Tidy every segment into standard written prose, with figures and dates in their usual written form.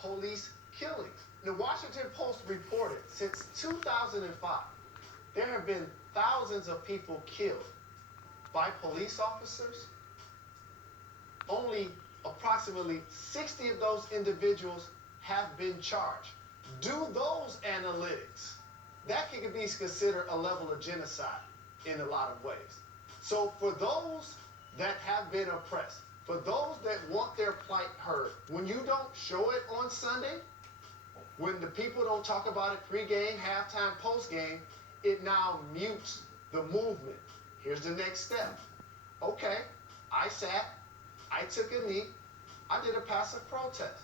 police killings. The Washington Post reported since 2005, there have been thousands of people killed by police officers. Only approximately 60 of those individuals have been charged. Do those analytics, that can be considered a level of genocide in a lot of ways. So for those that have been oppressed, for those that want their plight heard, when you don't show it on Sunday, when the people don't talk about it pregame, halftime, postgame, it now mutes the movement. Here's the next step. Okay, I took a knee, I did a passive protest.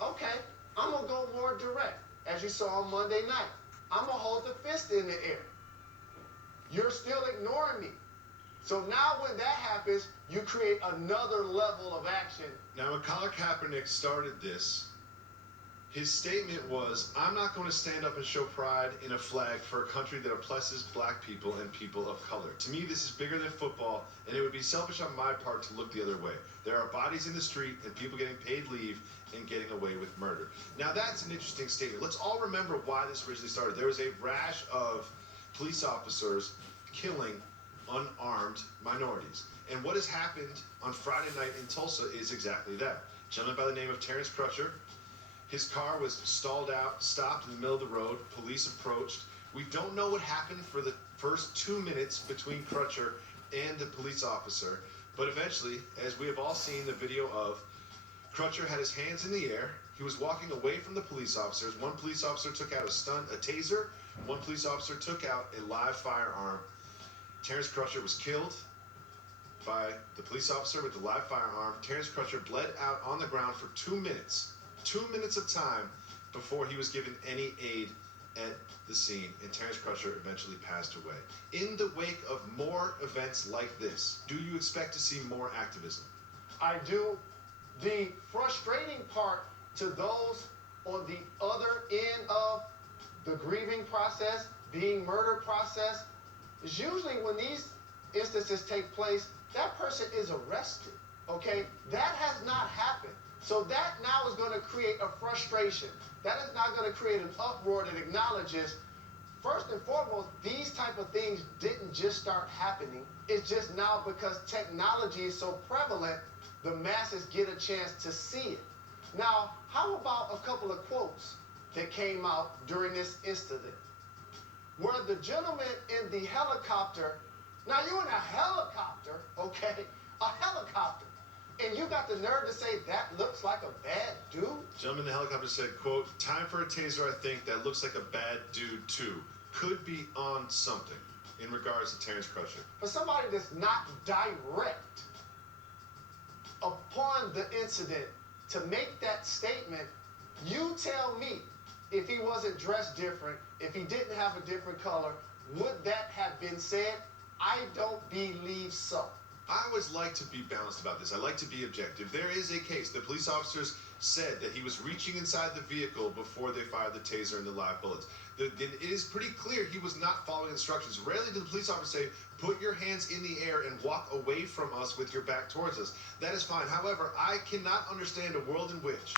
Okay, I'm gonna go more direct. As you saw on Monday night, I'm gonna hold the fist in the air. You're still ignoring me. So now when that happens, you create another level of action. Now when Colin Kaepernick started this, his statement was, I'm not going to stand up and show pride in a flag for a country that oppresses black people and people of color. To me, this is bigger than football, and it would be selfish on my part to look the other way. There are bodies in the street and people getting paid leave and getting away with murder. Now that's an interesting statement. Let's all remember why this originally started. There was a rash of police officers killing unarmed minorities. And what has happened on Friday night in Tulsa is exactly that. A gentleman by the name of Terrence Crutcher, his car was stalled out, stopped in the middle of the road. Police approached. We don't know what happened for the first 2 minutes between Crutcher and the police officer, but eventually, as we have all seen the video of, Crutcher had his hands in the air. He was walking away from the police officers. One police officer took out a taser. One police officer took out a live firearm. Terrence Crutcher was killed by the police officer with the live firearm. Terrence Crutcher bled out on the ground for 2 minutes. 2 minutes of time before he was given any aid at the scene, and Terrence Crutcher eventually passed away. In the wake of more events like this, do you expect to see more activism? I do. The frustrating part to those on the other end of the grieving process, being murdered process, is usually when these instances take place, that person is arrested, okay? That has not happened. So that now is going to create a frustration. That is not going to create an uproar that acknowledges, first and foremost, these type of things didn't just start happening. It's just now because technology is so prevalent, the masses get a chance to see it. Now, how about a couple of quotes that came out during this incident? Where the gentleman in the helicopter, now you're in a helicopter, okay? A helicopter. And you got the nerve to say that looks like a bad dude? Gentleman in the helicopter said, quote, time for a taser, I think, that looks like a bad dude too. Could be on something in regards to Terrence Crutcher. For somebody that's not direct upon the incident to make that statement, you tell me, if he wasn't dressed different, if he didn't have a different color, would that have been said? I don't believe so. I always like to be balanced about this. I like to be objective. There is a case. The police officers said that he was reaching inside the vehicle before they fired the taser and the live bullets. It is pretty clear he was not following instructions. Rarely do the police officers say, put your hands in the air and walk away from us with your back towards us. That is fine. However, I cannot understand a world in which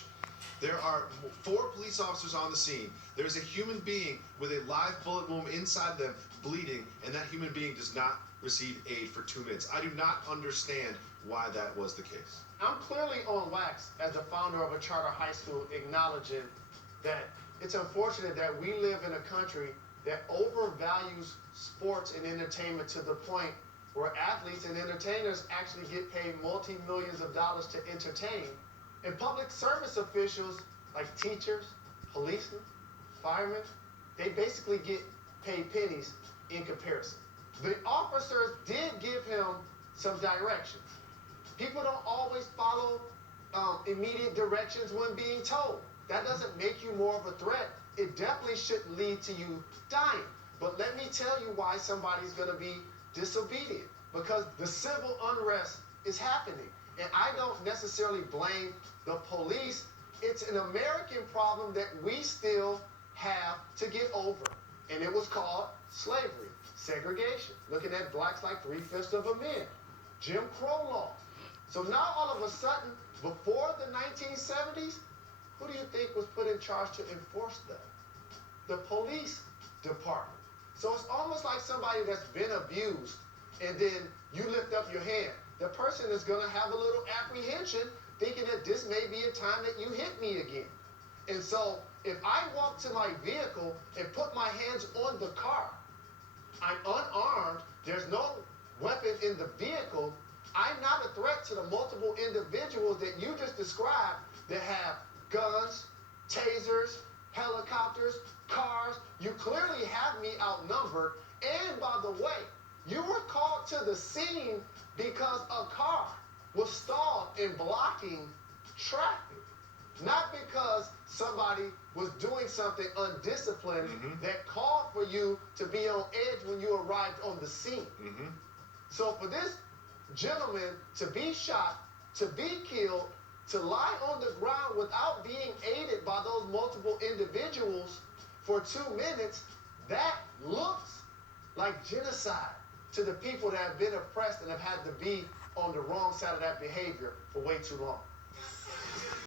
there are 4 police officers on the scene. There's a human being with a live bullet wound inside them bleeding, and that human being does not receive aid for 2 minutes. I do not understand why that was the case. I'm clearly on wax as the founder of a charter high school, acknowledging that it's unfortunate that we live in a country that overvalues sports and entertainment to the point where athletes and entertainers actually get paid multi-millions of dollars to entertain. And public service officials like teachers, policemen, firemen, they basically get paid pennies in comparison. The officers did give him some directions. People don't always follow immediate directions when being told. That doesn't make you more of a threat. It definitely shouldn't lead to you dying. But let me tell you why somebody's going to be disobedient. Because the civil unrest is happening. And I don't necessarily blame the police. It's an American problem that we still have to get over. And it was called slavery, segregation, looking at blacks like 3/5 of a man, Jim Crow laws. So now all of a sudden, before the 1970s, Who do you think was put in charge to enforce that? The police department. So it's almost like somebody that's been abused, and then you lift up your hand. The person is going to have a little apprehension, thinking that this may be a time that you hit me again. And so if I walk to my vehicle and put my hands on the car, I'm unarmed, there's no weapon in the vehicle, I'm not a threat to the multiple individuals that you just described that have guns, tasers, helicopters, cars. You clearly have me outnumbered. And by the way, you were called to the scene because a car was stalled and blocking traffic. Not because somebody was doing something undisciplined that called for you to be on edge when you arrived on the scene. So for this gentleman to be shot, to be killed, to lie on the ground without being aided by those multiple individuals for 2 minutes, that looks like genocide to the people that have been oppressed and have had to be on the wrong side of that behavior for way too long.